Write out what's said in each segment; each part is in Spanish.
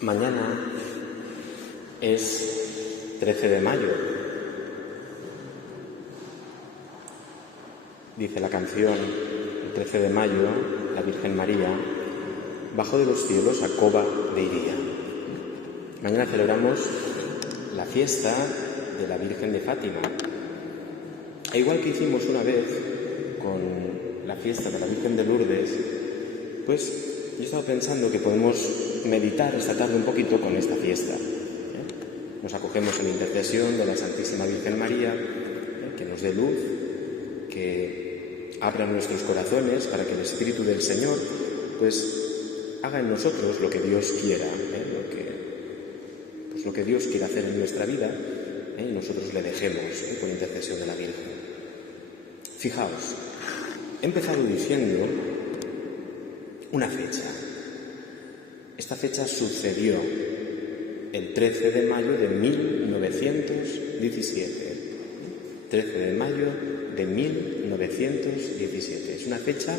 Mañana es 13 de mayo. Dice la canción, el 13 de mayo, la Virgen María bajó de los cielos a Cova de Iría. Mañana celebramos la fiesta de la Virgen de Fátima. E igual que hicimos una vez con la fiesta de la Virgen de Lourdes, pues yo estaba pensando que podemos meditar esta tarde un poquito con esta fiesta. Nos acogemos en la intercesión de la Santísima Virgen María, que nos dé luz, que abra nuestros corazones para que el Espíritu del Señor pues haga en nosotros lo que Dios quiera, lo que Dios quiera hacer en nuestra vida, y nosotros le dejemos por intercesión de la Virgen. Fijaos, he empezado diciendo una fecha. Esta fecha sucedió el 13 de mayo de 1917. 13 de mayo de 1917. Es una fecha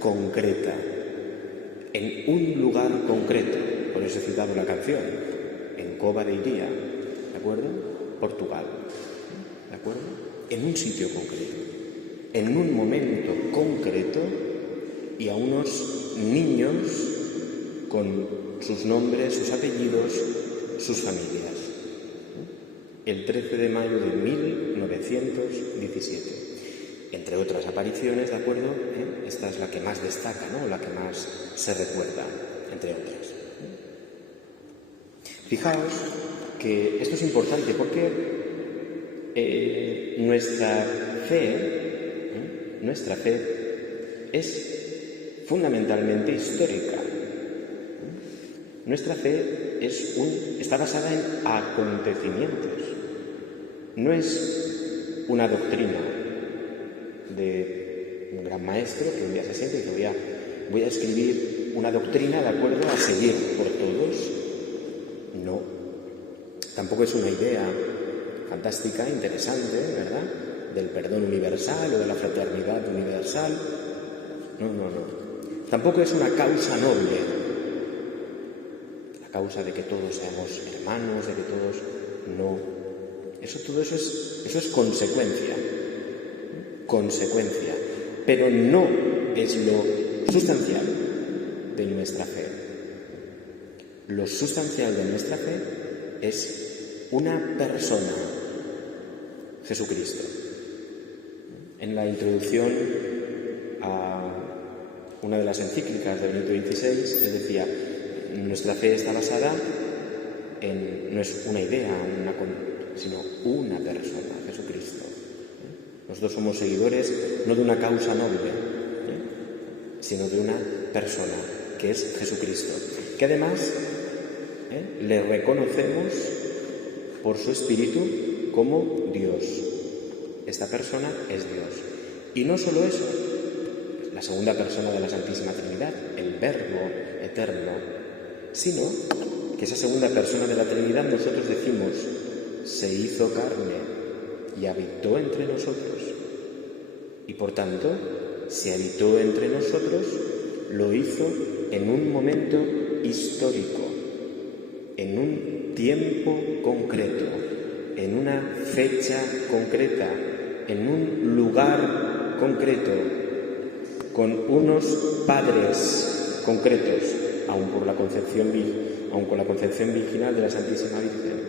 concreta, en un lugar concreto. Por eso he citado la canción, en Cova de Iría, ¿de acuerdo? Portugal, ¿de acuerdo? En un sitio concreto, en un momento concreto, y a unos niños con sus nombres, sus apellidos, sus familias. El 13 de mayo de 1917. Entre otras apariciones, ¿de acuerdo? Esta es la que más destaca, ¿no? La que más se recuerda, entre otras. Fijaos que esto es importante porque nuestra fe es fundamentalmente histórica. Nuestra fe está basada en acontecimientos. No es una doctrina de un gran maestro que un día se siente y dice voy a escribir una doctrina, ¿de acuerdo?, a seguir por todos. No. Tampoco es una idea fantástica, interesante, ¿verdad?, del perdón universal o de la fraternidad universal. No. Tampoco es una causa noble, la causa de que todos seamos hermanos, de que todos... No. Todo eso es consecuencia, pero no es lo sustancial de nuestra fe. Lo sustancial de nuestra fe es una persona, Jesucristo. En la introducción a una de las encíclicas de Benedicto XVI, él decía, nuestra fe está basada en, no es una idea, sino una persona, Jesucristo. Nosotros somos seguidores no de una causa noble, sino de una persona, que es Jesucristo, que además le reconocemos por su Espíritu como Dios. Esta persona es Dios. Y no solo eso, la segunda persona de la Santísima Trinidad, el Verbo eterno, sino que esa segunda persona de la Trinidad nosotros decimos, se hizo carne y habitó entre nosotros. Y por tanto, si habitó entre nosotros, lo hizo en un momento histórico, en un tiempo concreto, en una fecha concreta, en un lugar concreto, con unos padres concretos, aun con la concepción virginal de la Santísima Virgen.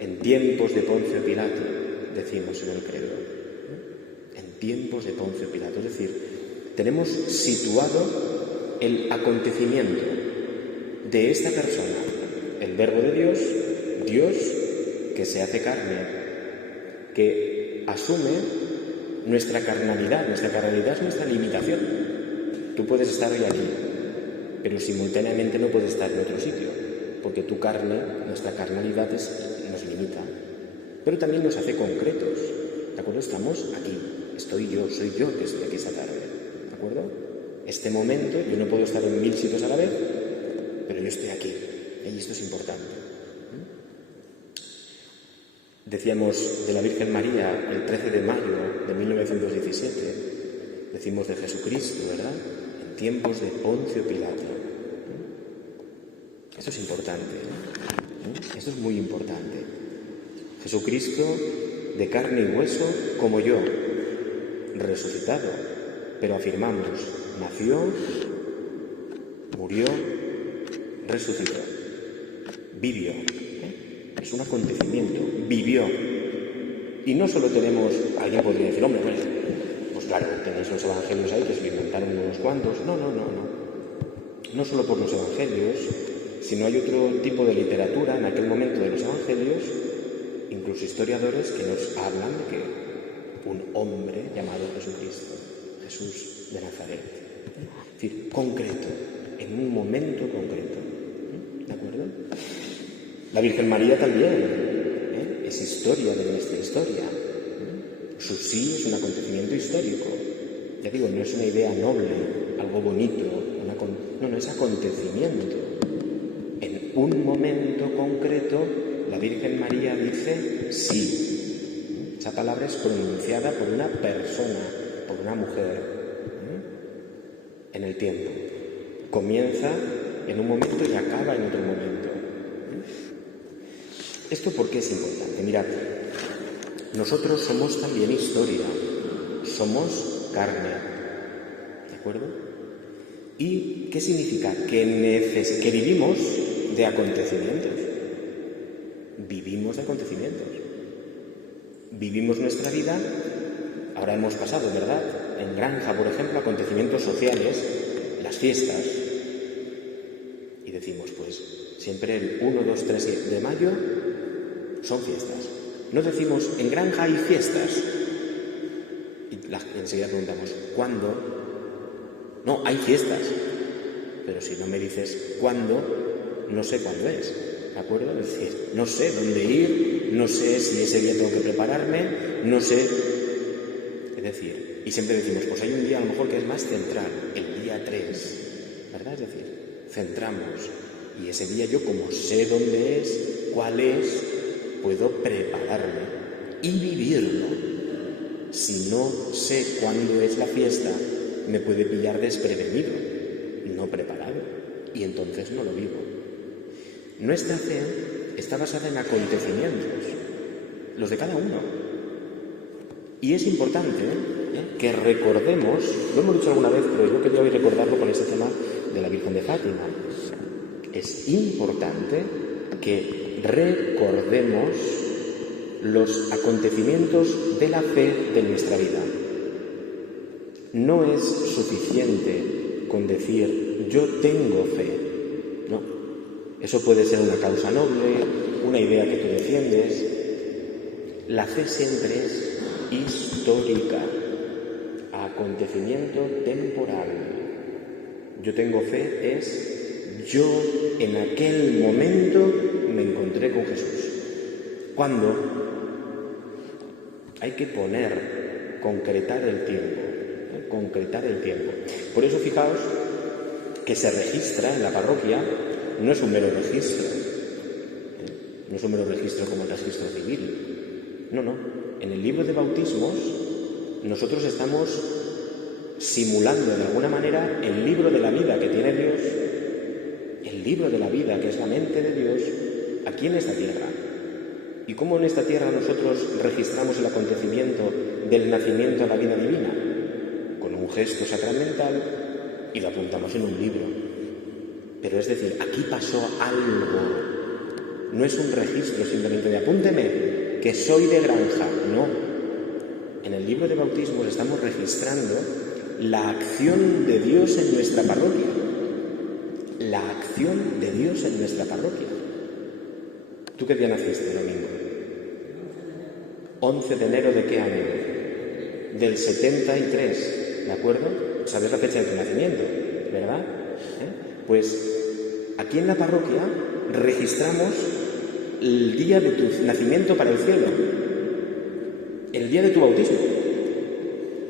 En tiempos de Poncio Pilato, decimos en el credo. En tiempos de Poncio Pilato. Es decir, tenemos situado el acontecimiento de esta persona, el Verbo de Dios, Dios que se hace carne, que asume nuestra carnalidad. Nuestra carnalidad es nuestra limitación. Tú puedes estar hoy aquí, pero simultáneamente no puedes estar en otro sitio, porque tu carne, nuestra carnalidad nos limita, pero también nos hace concretos, ¿de acuerdo? Estamos aquí, soy yo que estoy aquí esta tarde, ¿de acuerdo? Este momento, yo no puedo estar en 1000 sitios a la vez, pero yo estoy aquí, y esto es importante. Decíamos de la Virgen María el 13 de mayo de 1917, decimos de Jesucristo, ¿verdad?, en tiempos de Poncio Pilato. Esto es importante, ¿no? Esto es muy importante. Jesucristo, de carne y hueso, como yo, resucitado, pero afirmamos, nació, murió, resucitó, vivió. Es un acontecimiento, vivió. Y no solo tenemos, alguien podría decir, hombre, pues claro, tenéis los evangelios ahí que se lo inventaron unos cuantos. No. No solo por los evangelios, sino hay otro tipo de literatura en aquel momento de los evangelios, incluso historiadores que nos hablan de que un hombre llamado Jesucristo, Jesús de Nazaret, es decir, concreto, en un momento concreto, ¿de acuerdo? La Virgen María también es historia de nuestra historia. Su sí es un acontecimiento histórico. Ya digo, no es una idea noble, algo bonito, no, es acontecimiento. En un momento concreto, la Virgen María dice sí. Esa palabra es pronunciada por una persona, por una mujer, en el tiempo. Comienza en un momento y acaba en otro momento. ¿Esto por qué es importante? Mirad, nosotros somos también historia, somos carne, ¿de acuerdo? ¿Y qué significa? Que vivimos de acontecimientos. Vivimos de acontecimientos. Vivimos nuestra vida, ahora hemos pasado, ¿verdad? En Granja, por ejemplo, acontecimientos sociales, las fiestas, y decimos, pues, siempre el 1, 2, 3 de mayo son fiestas. No decimos, en Granja hay fiestas. Y enseguida preguntamos, ¿cuándo? No, hay fiestas. Pero si no me dices cuándo, no sé cuándo es. ¿De acuerdo? Es decir, no sé dónde ir, no sé si ese día tengo que prepararme, no sé. Es decir, y siempre decimos, pues hay un día a lo mejor que es más central, el día 3. ¿Verdad? Es decir, centramos. Y ese día yo, como sé dónde es, cuál es, puedo prepararme y vivirlo. Si no sé cuándo es la fiesta, me puede pillar desprevenido, no preparado, y entonces no lo vivo. Nuestra fe está basada en acontecimientos, los de cada uno. Y es importante que recordemos, lo hemos dicho alguna vez, pero yo quería hoy recordarlo con este tema de la Virgen de Fátima. Es importante que recordemos los acontecimientos de la fe de nuestra vida. No es suficiente con decir yo tengo fe. No. Eso puede ser una causa noble, una idea que tú defiendes. La fe siempre es histórica, acontecimiento temporal. Yo tengo fe es yo en aquel momento me encontré con Jesús. ¿Cuándo? Hay que concretar el tiempo. Concretar el tiempo. Por eso fijaos que se registra en la parroquia, no es un mero registro, no es un mero registro como el registro civil. No. En el libro de bautismos nosotros estamos simulando de alguna manera el libro de la vida que tiene Dios, el libro de la vida que es la mente de Dios, aquí en esta tierra. ¿Y cómo en esta tierra nosotros registramos el acontecimiento del nacimiento a la vida divina? Con un gesto sacramental y lo apuntamos en un libro. Pero es decir, aquí pasó algo. No es un registro simplemente de apúnteme, que soy de Granja. No. En el libro de bautismos estamos registrando la acción de Dios en nuestra parroquia. La acción de Dios en nuestra parroquia. ¿Tú qué día naciste, domingo? 11 de enero ¿de qué año? Del 73, ¿de acuerdo? Sabes la fecha de tu nacimiento, ¿verdad? Pues aquí en la parroquia registramos el día de tu nacimiento para el cielo, el día de tu bautismo.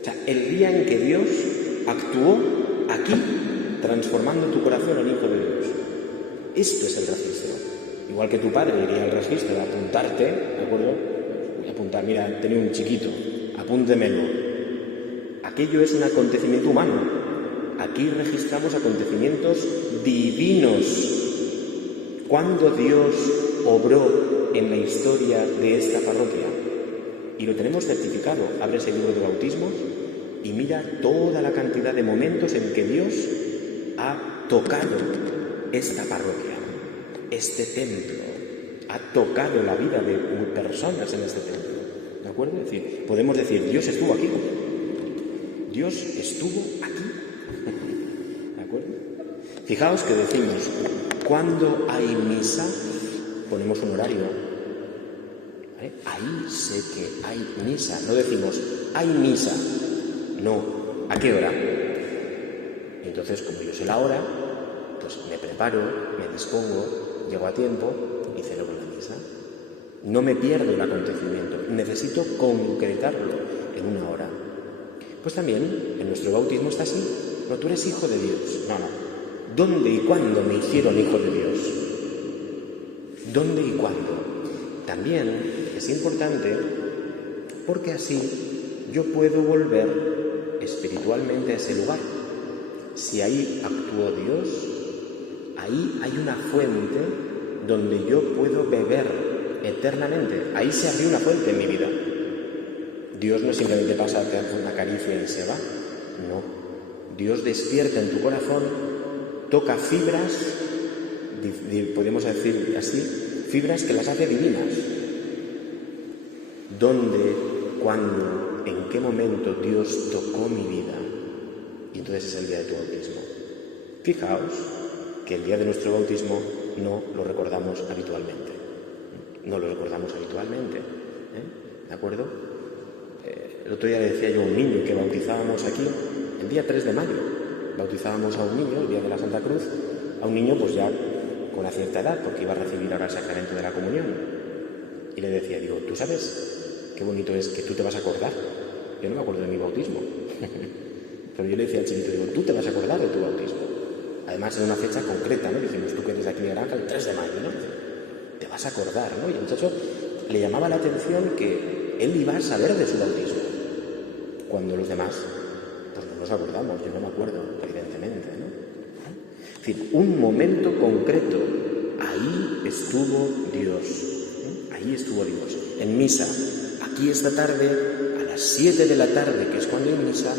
O sea, el día en que Dios actuó aquí, transformando tu corazón en hijo de Dios. Esto es el registro. Igual que tu padre iría al registro de apuntarte, ¿de acuerdo? Voy a apuntar, mira, tenía un chiquito, apúntemelo. Aquello es un acontecimiento humano. Aquí registramos acontecimientos divinos. ¿Cuándo Dios obró en la historia de esta parroquia? Y lo tenemos certificado. Abres el libro de bautismos y mira toda la cantidad de momentos en que Dios ha tocado esta parroquia, este templo, ha tocado la vida de personas en este templo. ¿De acuerdo? Es decir, podemos decir, Dios estuvo aquí. Dios estuvo aquí. ¿De acuerdo? Fijaos que decimos, cuando hay misa, ponemos un horario. ¿Vale? Ahí sé que hay misa. No decimos, hay misa. No. ¿A qué hora? Y entonces, como yo sé la hora, pues me preparo, me dispongo, llego a tiempo y celebro la misa. No me pierdo el acontecimiento. Necesito concretarlo en una hora. Pues también en nuestro bautismo está así. No, tú eres hijo de Dios. No, no. ¿Dónde y cuándo me hicieron hijo de Dios? ¿Dónde y cuándo? También es importante porque así yo puedo volver espiritualmente a ese lugar. Si ahí actuó Dios, ahí hay una fuente donde yo puedo beber eternamente. Ahí se abrió una fuente en mi vida. Dios no simplemente pasa a hacer una caricia y se va. No. Dios despierta en tu corazón, toca fibras, podemos decir así, fibras que las hace divinas. ¿Dónde, cuándo, en qué momento Dios tocó mi vida? Y entonces es el día de tu bautismo. Fijaos que el día de nuestro bautismo no lo recordamos habitualmente. No lo recordamos habitualmente. ¿De acuerdo? El otro día le decía yo a un niño que bautizábamos aquí, el día 3 de mayo, bautizábamos a un niño, el día de la Santa Cruz, a un niño pues ya con una cierta edad, porque iba a recibir ahora el sacramento de la comunión. Y le decía, digo, ¿tú sabes qué bonito es que tú te vas a acordar? Yo no me acuerdo de mi bautismo. Pero yo le decía al chiquito, digo, tú te vas a acordar de tu bautismo. Además, en una fecha concreta, ¿no? Dijimos, tú que eres de aquí de Granja, el 3 de mayo, ¿no? Te vas a acordar, ¿no? Y el muchacho le llamaba la atención que él iba a saber de su bautismo. Cuando los demás, pues no nos acordamos, yo no me acuerdo, evidentemente, ¿no? Es decir, un momento concreto, ahí estuvo Dios. Ahí estuvo Dios. En misa, aquí esta tarde, a las 7 de la tarde, que es cuando hay misa,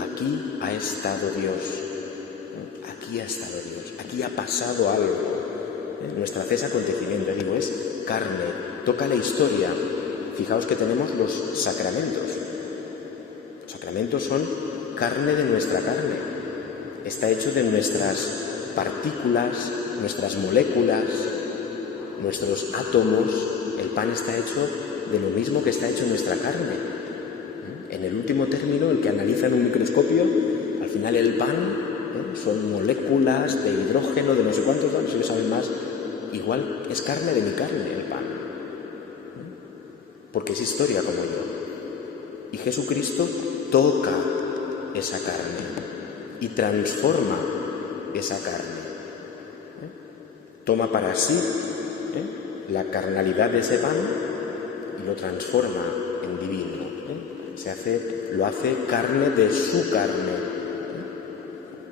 aquí ha estado Dios. Aquí ha estado Dios. Aquí ha pasado algo. Nuestra fe es acontecimiento, digo, es carne. Toca la historia. Fijaos que tenemos los sacramentos. Los sacramentos son carne de nuestra carne. Está hecho de nuestras partículas, nuestras moléculas, nuestros átomos. El pan está hecho de lo mismo que está hecho nuestra carne. En el último término, el que analiza en un microscopio, al final el pan son moléculas de hidrógeno, de no sé cuántos, si lo saben más, igual es carne de mi carne el pan. Porque es historia como yo. Y Jesucristo toca esa carne y transforma esa carne. Toma para sí la carnalidad de ese pan y lo transforma en divino. Lo hace carne de su carne.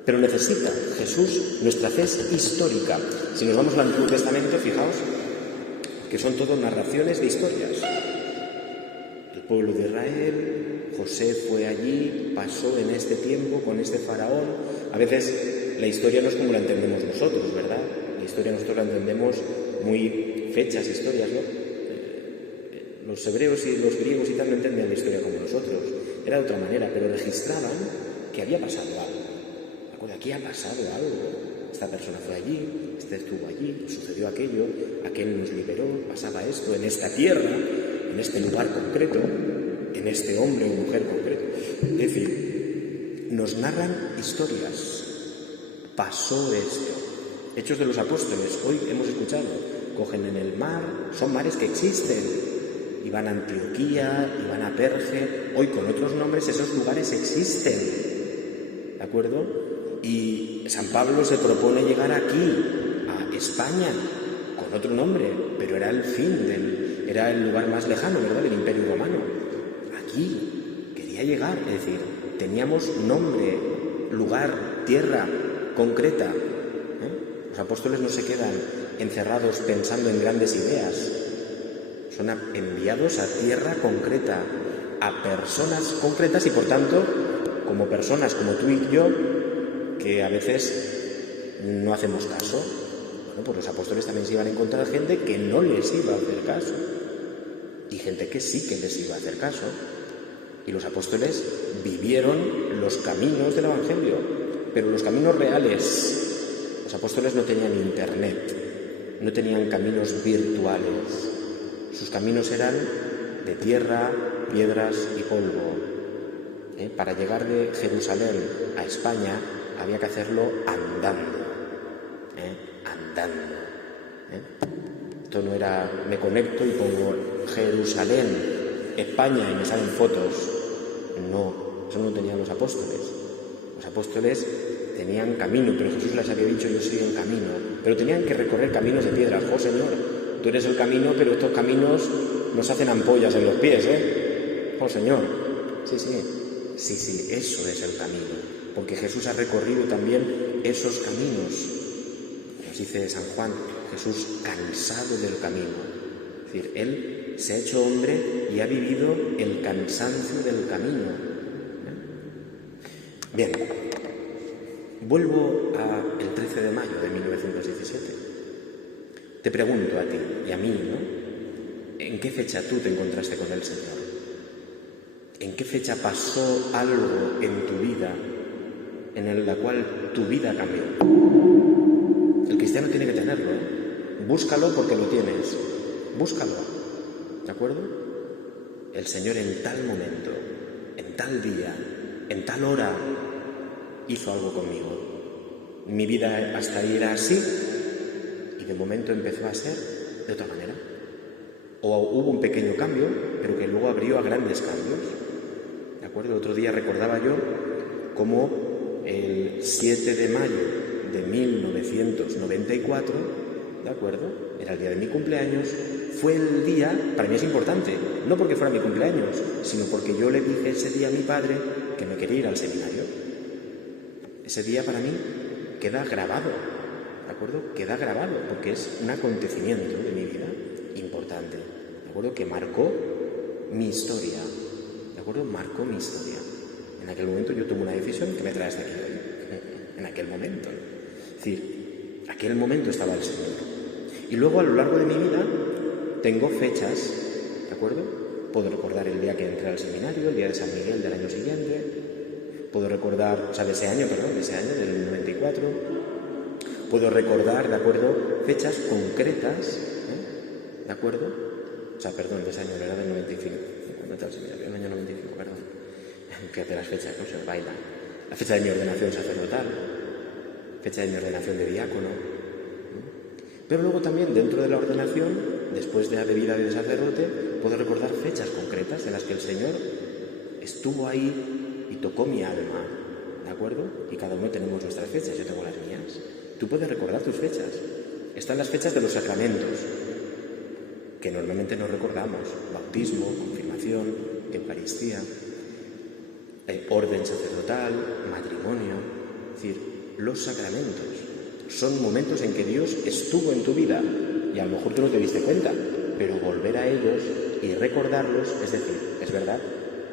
Pero necesita Jesús, nuestra fe es histórica. Si nos vamos al Antiguo Testamento, fijaos que son todo narraciones de historias. El pueblo de Israel, José fue allí, pasó en este tiempo con este faraón. A veces la historia no es como la entendemos nosotros, ¿verdad? La historia nosotros la entendemos muy fechas, historias, ¿no? Los hebreos y los griegos y tal no entendían la historia como nosotros. Era de otra manera, pero registraban que había pasado algo. Aquí ha pasado algo. Esta persona fue allí, este estuvo allí, sucedió aquello, aquel nos liberó, pasaba esto en esta tierra, en este lugar concreto, en este hombre o mujer concreto. Es decir, nos narran historias. Pasó esto. Hechos de los Apóstoles, hoy hemos escuchado, cogen en el mar, son mares que existen. Iban a Antioquía, iban a Perge, hoy con otros nombres esos lugares existen. ¿De acuerdo? Y San Pablo se propone llegar aquí, a España, con otro nombre, pero era el fin, era el lugar más lejano, ¿verdad?, del Imperio Romano. Aquí quería llegar, es decir, teníamos nombre, lugar, tierra concreta. Los apóstoles no se quedan encerrados pensando en grandes ideas. Son enviados a tierra concreta, a personas concretas y por tanto, como personas como tú y yo, que a veces no hacemos caso. Bueno, pues los apóstoles también se iban a encontrar gente que no les iba a hacer caso y gente que sí que les iba a hacer caso. Y los apóstoles vivieron los caminos del Evangelio, pero los caminos reales. Los apóstoles no tenían internet, no tenían caminos virtuales. Sus caminos eran de tierra, piedras y polvo. Para llegar de Jerusalén a España había que hacerlo andando. Andando. Esto no era, me conecto y pongo Jerusalén, España y me salen fotos. No, eso no tenían los apóstoles. Los apóstoles tenían camino, pero Jesús les había dicho, yo soy el camino. Pero tenían que recorrer caminos de piedras. ¡Oh, Señor! Tú eres el camino, pero estos caminos nos hacen ampollas en los pies, ¡Oh, Señor! Sí, eso es el camino. Porque Jesús ha recorrido también esos caminos. Nos dice San Juan, Jesús cansado del camino. Es decir, Él se ha hecho hombre y ha vivido el cansancio del camino. Bien, vuelvo al 13 de mayo de 1917. Te pregunto a ti y a mí, ¿no? ¿En qué fecha tú te encontraste con el Señor? ¿En qué fecha pasó algo en tu vida en la cual tu vida cambió? El cristiano tiene que tenerlo, Búscalo porque lo tienes. Búscalo, ¿de acuerdo? El Señor en tal momento, en tal día, en tal hora, hizo algo conmigo. Mi vida hasta ahí era así y de momento empezó a ser de otra manera. O hubo un pequeño cambio, pero que luego abrió a grandes cambios. ¿De acuerdo? Otro día recordaba yo cómo el 7 de mayo de 1994, ¿de acuerdo? Era el día de mi cumpleaños, fue el día, para mí es importante, no porque fuera mi cumpleaños, sino porque yo le dije ese día a mi padre que me quería ir al seminario. Ese día para mí queda grabado, ¿de acuerdo? Queda grabado, porque es un acontecimiento de mi vida importante, ¿de acuerdo? Que marcó mi historia, ¿de acuerdo? Marcó mi historia. En aquel momento yo tomé una decisión que me trae hasta aquí hoy, en aquel momento. Es decir, aquel momento estaba el Señor. Y luego a lo largo de mi vida tengo fechas, ¿de acuerdo? Puedo recordar el día que entré al seminario, el día de San Miguel del año siguiente. Puedo recordar, o sea, de ese año, del 94. Puedo recordar, ¿de acuerdo?, fechas concretas, ¿de acuerdo? O sea, perdón, de ese año, era del 95. ¿Cuándo entré al seminario? El año 95, perdón. Fíjate las fechas, ¿no? Se bailan. La fecha de mi ordenación sacerdotal, fecha de mi ordenación de diácono. Pero luego también dentro de la ordenación, después de la vida de sacerdote, puedo recordar fechas concretas en las que el Señor estuvo ahí y tocó mi alma, ¿de acuerdo? Y cada uno tenemos nuestras fechas, yo tengo las mías. Tú puedes recordar tus fechas. Están las fechas de los sacramentos, que normalmente no recordamos: bautismo, confirmación, Eucaristía, orden sacerdotal, matrimonio. Es decir, los sacramentos son momentos en que Dios estuvo en tu vida y a lo mejor tú no te diste cuenta, pero volver a ellos y recordarlos, es decir, es verdad,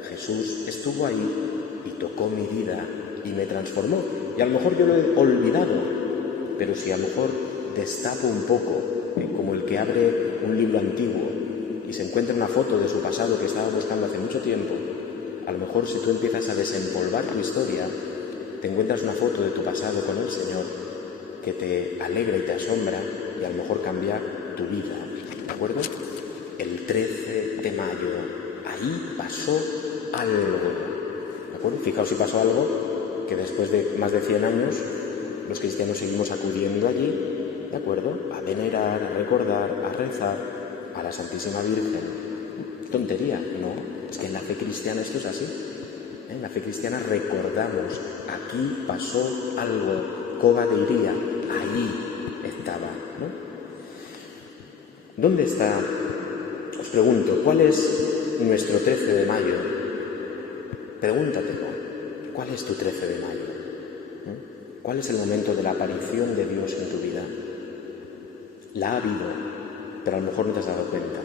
Jesús estuvo ahí y tocó mi vida y me transformó. Y a lo mejor yo lo he olvidado, pero si a lo mejor destapo un poco, como el que abre un libro antiguo y se encuentra una foto de su pasado que estaba buscando hace mucho tiempo, a lo mejor si tú empiezas a desempolvar tu historia, te encuentras una foto de tu pasado con el Señor que te alegra y te asombra y a lo mejor cambia tu vida, ¿de acuerdo? El 13 de mayo, ahí pasó algo, ¿de acuerdo? Fijaos si pasó algo que después de más de 100 años los cristianos seguimos acudiendo allí, ¿de acuerdo? A venerar, a recordar, a rezar a la Santísima Virgen. ¿Tontería? No, es que en la fe cristiana esto es así. En la fe cristiana recordamos, aquí pasó algo, Cova de Iría, ahí estaba, ¿no? ¿Dónde está? Os pregunto, ¿cuál es nuestro 13 de mayo? Pregúntatelo, ¿cuál es tu 13 de mayo? ¿Cuál es el momento de la aparición de Dios en tu vida? La ha habido, pero a lo mejor no te has dado cuenta.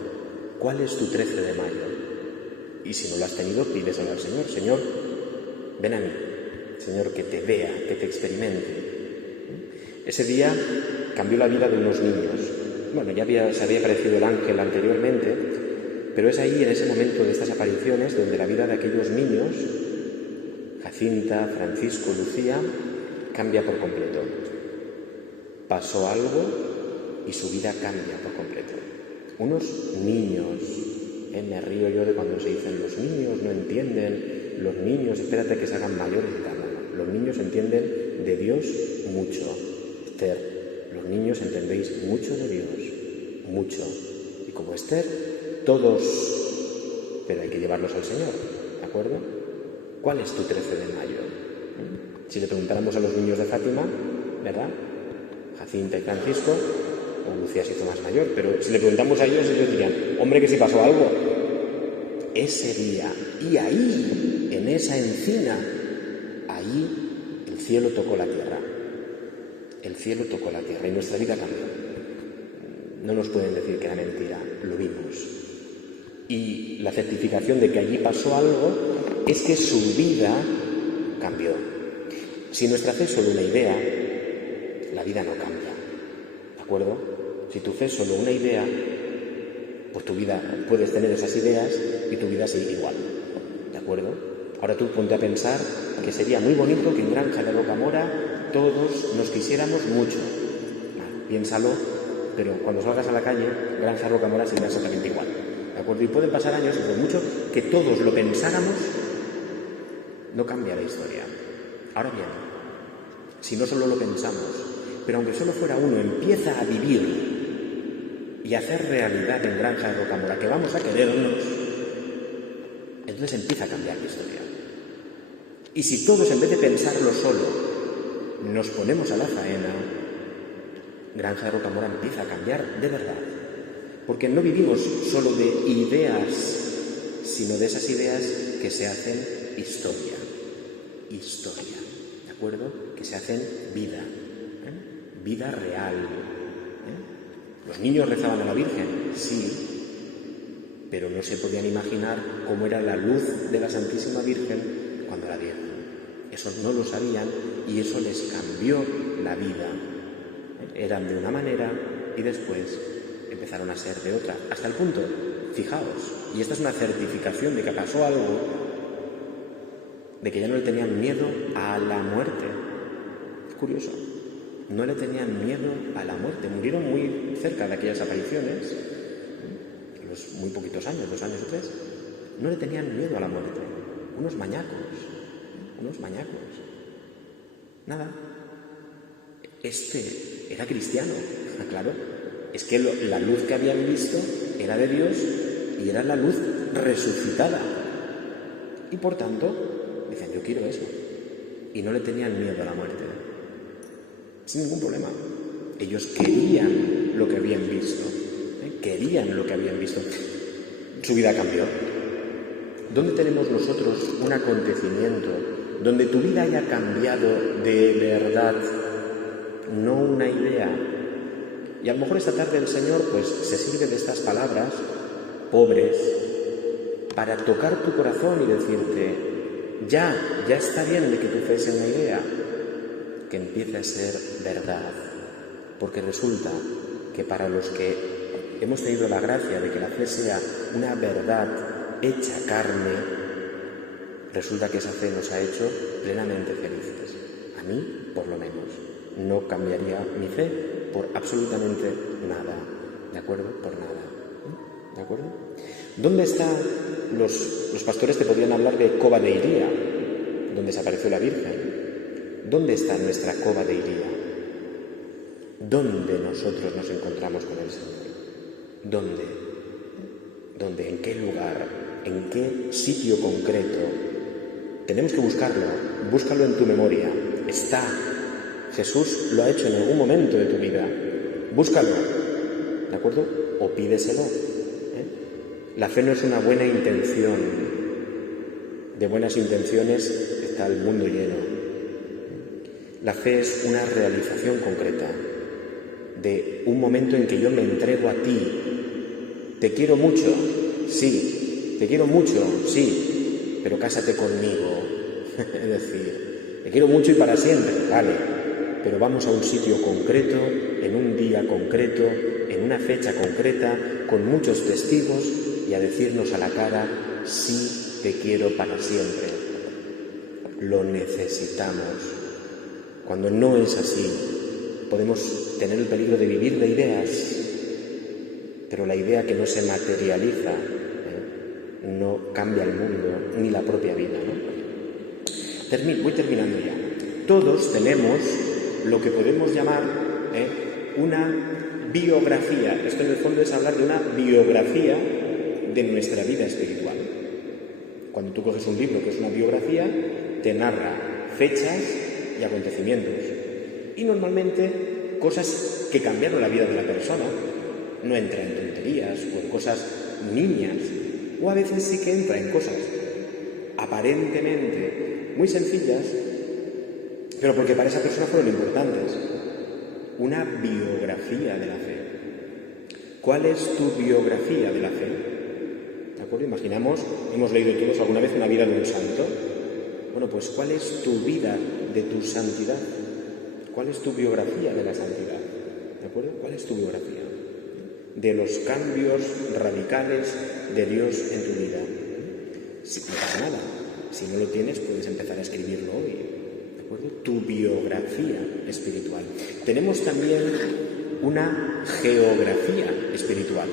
¿Cuál es tu 13 de mayo? Y si no lo has tenido, pídeselo al Señor. Señor, ven a mí. Señor, que te vea, que te experimente. Ese día cambió la vida de unos niños. Bueno, se había aparecido el ángel anteriormente, pero es ahí, en ese momento de estas apariciones, donde la vida de aquellos niños, Jacinta, Francisco, Lucía, cambia por completo. Pasó algo y su vida cambia por completo. Unos niños, me río yo de cuando se dicen los niños no entienden, los niños, espérate que se hagan mayores y tal. Los niños entienden de Dios mucho. Esther, los niños entendéis mucho de Dios, mucho. Y como Esther, todos, pero hay que llevarlos al Señor, ¿de acuerdo? ¿Cuál es tu 13 de mayo? Si le preguntáramos a los niños de Fátima, ¿verdad? Jacinta y Francisco, o Lucía se hizo más mayor, pero si le preguntamos a ellos dirían, hombre, que si pasó algo. Ese día, y ahí, en esa encina, ahí el cielo tocó la tierra. El cielo tocó la tierra y nuestra vida cambió. No nos pueden decir que era mentira, lo vimos. Y la certificación de que allí pasó algo es que su vida cambió. Si nuestra fe es solo una idea, la vida no cambia. ¿De acuerdo? Si tu fe es solo una idea, pues tu vida, puedes tener esas ideas y tu vida sigue igual. ¿De acuerdo? Ahora tú ponte a pensar que sería muy bonito que en Granja de Rocamora todos nos quisiéramos mucho. Vale, piénsalo, pero cuando salgas a la calle, Granja de Rocamora será exactamente igual. ¿De acuerdo? Y pueden pasar años y por mucho que todos lo pensáramos, no cambia la historia. Ahora bien, si no solo lo pensamos, pero aunque solo fuera uno, empieza a vivir y a hacer realidad en Granja de Rocamora que vamos a querernos, entonces empieza a cambiar la historia. Y si todos, en vez de pensarlo solo, nos ponemos a la faena, Granja de Rocamora empieza a cambiar de verdad. Porque no vivimos solo de ideas, sino de esas ideas que se hacen historia. Historia, ¿de acuerdo? Que se hacen vida, vida real. Los niños rezaban a la Virgen, sí, pero no se podían imaginar cómo era la luz de la Santísima Virgen cuando la vieron. Eso no lo sabían y eso les cambió la vida. Eran de una manera y después empezaron a ser de otra. Hasta el punto, fijaos, y esta es una certificación de que pasó algo, de que ya no le tenían miedo a la muerte. Es curioso, no le tenían miedo a la muerte. Murieron muy cerca de aquellas apariciones, los muy poquitos años, 2 años o 3. No le tenían miedo a la muerte. Unos mañacos. Nada. Este era cristiano, claro. Es que la luz que habían visto era de Dios y era la luz resucitada. Y por tanto, dicen, yo quiero eso. Y no le tenían miedo a la muerte. Sin ningún problema. Ellos querían lo que habían visto. Querían lo que habían visto. Su vida cambió. ¿Dónde tenemos nosotros un acontecimiento donde tu vida haya cambiado de verdad, no una idea? Y a lo mejor esta tarde el Señor pues se sirve de estas palabras pobres para tocar tu corazón y decirte, ya está bien de que tu fe sea una idea, que empiece a ser verdad. Porque resulta que para los que hemos tenido la gracia de que la fe sea una verdad hecha carne, resulta que esa fe nos ha hecho plenamente felices. A mí, por lo menos, no cambiaría mi fe por absolutamente nada. ¿De acuerdo? Por nada. ¿De acuerdo? ¿Dónde están los pastores te podrían hablar de Cova de Iría, donde desapareció la Virgen? ¿Dónde está nuestra Cova de Iría? ¿Dónde nosotros nos encontramos con el Señor? ¿Dónde? ¿Dónde? ¿En qué lugar? ¿En qué sitio concreto? Tenemos que buscarlo. Búscalo en tu memoria. Está. Jesús lo ha hecho en algún momento de tu vida. Búscalo. ¿De acuerdo? O pídeselo. La fe no es una buena intención. De buenas intenciones está el mundo lleno. La fe es una realización concreta de un momento en que yo me entrego a ti. Te quiero mucho, sí. Te quiero mucho, sí. Pero cásate conmigo. Es decir, te quiero mucho y para siempre, vale. Pero vamos a un sitio concreto, en un día concreto, en una fecha concreta, con muchos testigos y a decirnos a la cara, sí, te quiero para siempre. Lo necesitamos. Cuando no es así, podemos tener el peligro de vivir de ideas, pero la idea que no se materializa no cambia el mundo ni la propia vida, ¿no? Voy terminando ya. Todos tenemos lo que podemos llamar una biografía. Esto en el fondo es hablar de una biografía de nuestra vida espiritual. Cuando tú coges un libro que es una biografía, te narra fechas y acontecimientos. Y normalmente cosas que cambiaron la vida de la persona. No entra en tonterías o en cosas niñas. O a veces sí que entra en cosas aparentemente muy sencillas, pero porque para esa persona fueron importantes. Una biografía de la fe. ¿Cuál es tu biografía de la fe? ¿De acuerdo? Imaginamos, hemos leído todos alguna vez una vida de un santo. Bueno, pues ¿cuál es tu vida de tu santidad? ¿Cuál es tu biografía de la santidad? ¿De acuerdo? ¿Cuál es tu biografía? De los cambios radicales de Dios en tu vida. Si no pasa nada. Si no lo tienes, puedes empezar a escribirlo hoy. ¿De acuerdo? Tu biografía espiritual. Tenemos también una geografía espiritual.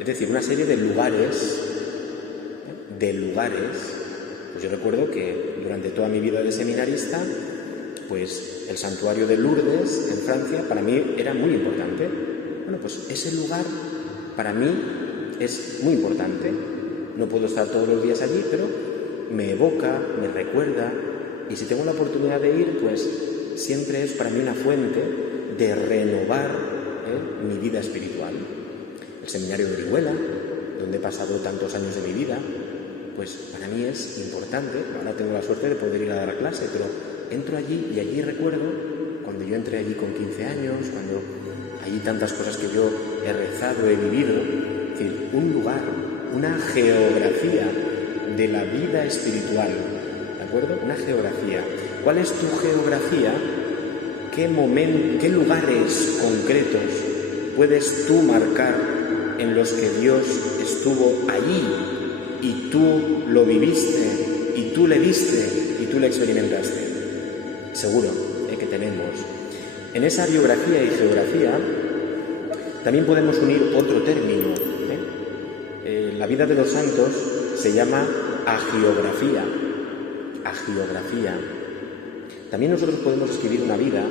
Es decir, una serie de lugares. Pues yo recuerdo que durante toda mi vida de seminarista, pues el santuario de Lourdes en Francia para mí era muy importante. Bueno, pues ese lugar para mí es muy importante. No puedo estar todos los días allí, pero me evoca, me recuerda, y si tengo la oportunidad de ir, pues siempre es para mí una fuente de renovar mi vida espiritual. El seminario de Orihuela, donde he pasado tantos años de mi vida, pues para mí es importante. Ahora tengo la suerte de poder ir a dar clase, pero entro allí y allí recuerdo cuando yo entré allí con 15 años, cuando allí tantas cosas que yo he rezado, he vivido. Es decir, un lugar, una geografía de la vida espiritual, ¿de acuerdo? Una geografía. ¿Cuál es tu geografía? ¿Qué lugares concretos puedes tú marcar en los que Dios estuvo allí y tú lo viviste, y tú le viste, y tú le experimentaste? Seguro que tenemos. En esa biografía y geografía también podemos unir otro término. La vida de los santos se llama agiografía. Agiografía. También nosotros podemos escribir una vida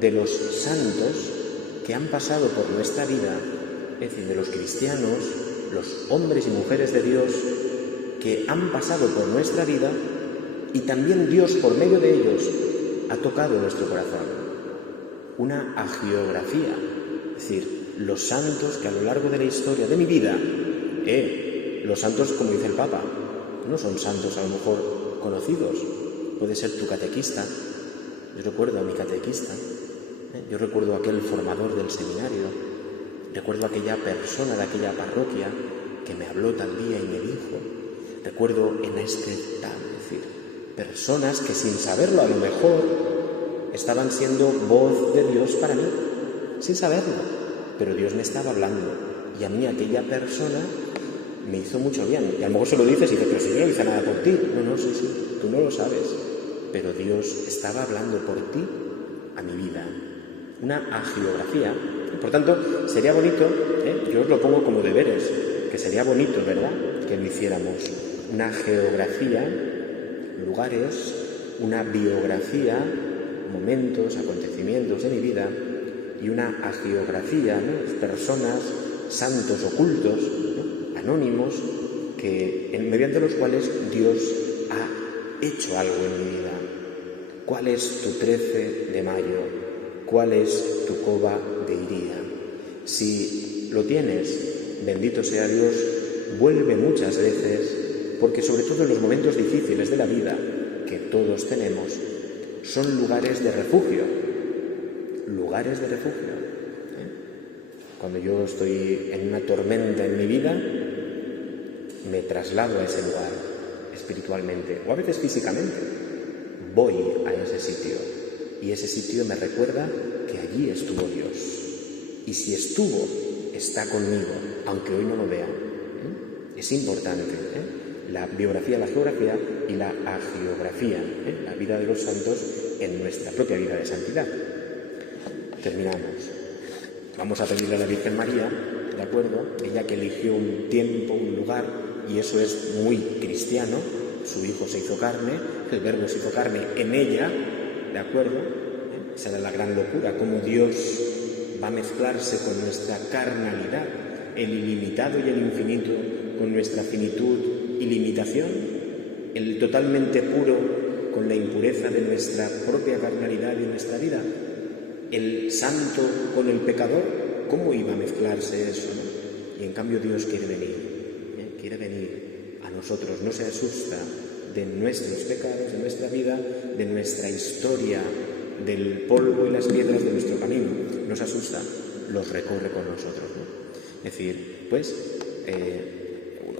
de los santos que han pasado por nuestra vida, es decir, de los cristianos, los hombres y mujeres de Dios que han pasado por nuestra vida y también Dios, por medio de ellos, ha tocado nuestro corazón. Una agiografía, es decir, los santos que a lo largo de la historia de mi vida, los santos, como dice el Papa, no son santos a lo mejor conocidos, puede ser tu catequista. Yo recuerdo a mi catequista, yo recuerdo a aquel formador del seminario, recuerdo a aquella persona de aquella parroquia que me habló tal día y me dijo, recuerdo en este tal, es decir, personas que sin saberlo a lo mejor estaban siendo voz de Dios para mí, sin saberlo, pero Dios me estaba hablando y a mí aquella persona me hizo mucho bien. Y a lo mejor se lo dices y dices, pero si yo no hice nada por ti. No, sí, tú no lo sabes, pero Dios estaba hablando por ti a mi vida. Una agiografía. Por tanto, sería bonito, yo os lo pongo como deberes, que sería bonito, ¿verdad?, que lo hiciéramos. Una geografía, lugares, una biografía, momentos, acontecimientos de mi vida, y una agiografía, ¿no?, personas, santos ocultos, ¿no?, anónimos, mediante los cuales Dios ha hecho algo en mi vida. ¿Cuál es tu 13 de mayo? ¿Cuál es tu coba de Iría? Si lo tienes, bendito sea Dios, vuelve muchas veces, porque sobre todo en los momentos difíciles de la vida, que todos tenemos, son lugares de refugio. Lugares de refugio. Cuando yo estoy en una tormenta en mi vida, me traslado a ese lugar espiritualmente, o a veces físicamente. Voy a ese sitio y ese sitio me recuerda que allí estuvo Dios. Y si estuvo, está conmigo, aunque hoy no lo vea. Es importante, la biografía, la geografía y la agiografía, la vida de los santos en nuestra propia vida de santidad. Terminamos. Vamos a pedirle a la Virgen María, ¿de acuerdo? Ella que eligió un tiempo, un lugar, y eso es muy cristiano. Su Hijo se hizo carne, el Verbo se hizo carne en ella, ¿de acuerdo? Esa era la gran locura, cómo Dios va a mezclarse con nuestra carnalidad, el ilimitado y el infinito, con nuestra finitud y limitación, el totalmente puro con la impureza de nuestra propia carnalidad y nuestra vida, el santo con el pecador. ¿Cómo iba a mezclarse eso, no? Y en cambio Dios quiere venir a nosotros, no se asusta de nuestros pecados, de nuestra vida, de nuestra historia, del polvo y las piedras de nuestro camino. No se asusta, los recorre con nosotros, ¿no? Es decir, pues,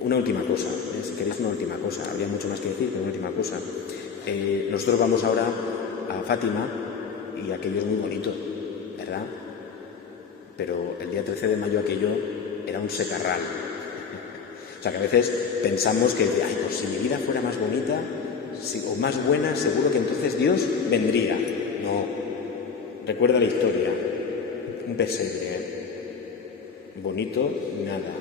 una última cosa, si queréis una última cosa, habría mucho más que decir, pero una última cosa. Nosotros vamos ahora a Fátima y aquello es muy bonito, ¿verdad? Pero el día 13 de mayo aquello era un secarral. O sea, que a veces pensamos que, ay, pues si mi vida fuera más bonita o más buena, seguro que entonces Dios vendría. No, recuerda la historia, un pesebre, bonito, nada.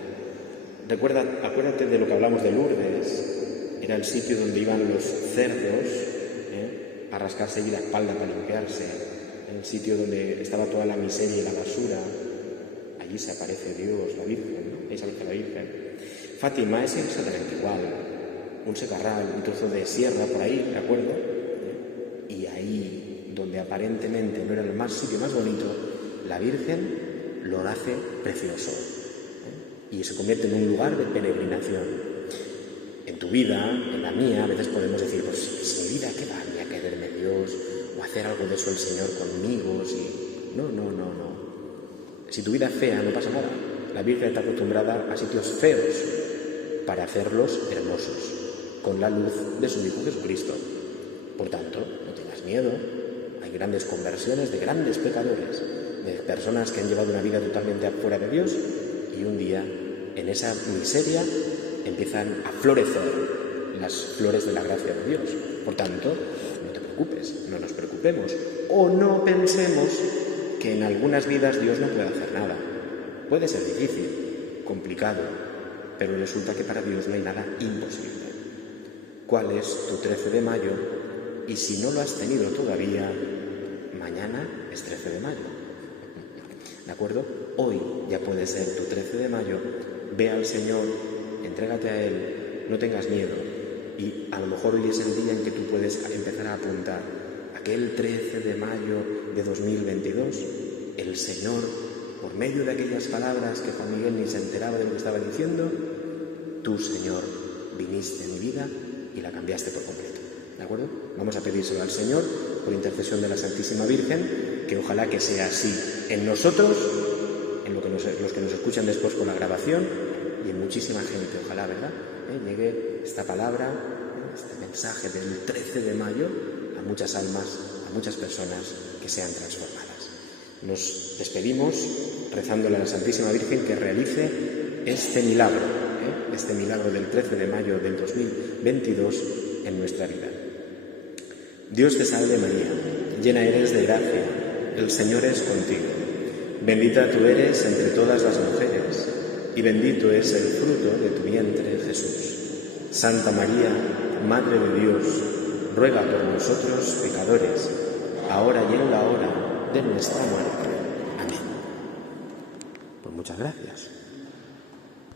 Acuérdate de lo que hablamos de Lourdes, era el sitio donde iban los cerdos a rascarse allí la espalda para limpiarse, el sitio donde estaba toda la miseria y la basura. Allí se aparece Dios, la Virgen, ¿no? Ahí se aparece la Virgen. Fátima es exactamente igual, un secarral, un trozo de sierra por ahí, ¿de acuerdo? Y ahí, donde aparentemente no era el sitio más bonito, la Virgen lo hace precioso, y se convierte en un lugar de peregrinación. En tu vida, en la mía, a veces podemos decir, pues si mi vida, ¿qué va a quererme Dios? O hacer algo de eso el Señor conmigo. No. Si tu vida es fea, no pasa nada. La Virgen está acostumbrada a sitios feos para hacerlos hermosos, con la luz de su Hijo Jesucristo. Por tanto, no tengas miedo. Hay grandes conversiones de grandes pecadores, de personas que han llevado una vida totalmente afuera de Dios, y un día, en esa miseria, empiezan a florecer las flores de la gracia de Dios. Por tanto, no te preocupes, no nos preocupemos, o no pensemos que en algunas vidas Dios no puede hacer nada. Puede ser difícil, complicado, pero resulta que para Dios no hay nada imposible. ¿Cuál es tu 13 de mayo? Y si no lo has tenido todavía, mañana es 13 de mayo. ¿De acuerdo? Hoy ya puede ser tu 13 de mayo. Ve al Señor, entrégate a Él, no tengas miedo. Y a lo mejor hoy es el día en que tú puedes empezar a apuntar. Aquel 13 de mayo de 2022, el Señor, por medio de aquellas palabras que Juan Miguel ni se enteraba de lo que estaba diciendo, tú, Señor, viniste en mi vida y la cambiaste por completo. ¿De acuerdo? Vamos a pedírselo al Señor, por intercesión de la Santísima Virgen, que ojalá que sea así en nosotros, en los que nos escuchan después con la grabación, y en muchísima gente, ojalá, ¿verdad? Llegue esta palabra, este mensaje del 13 de mayo a muchas almas, a muchas personas que sean transformadas. Nos despedimos rezándole a la Santísima Virgen que realice este milagro del 13 de mayo del 2022 en nuestra vida. Dios te salve María, llena eres de gracia, el Señor es contigo. Bendita tú eres entre todas las mujeres, y bendito es el fruto de tu vientre, Jesús. Santa María, Madre de Dios, ruega por nosotros pecadores, ahora y en la hora de nuestra muerte. Amén. Pues muchas gracias.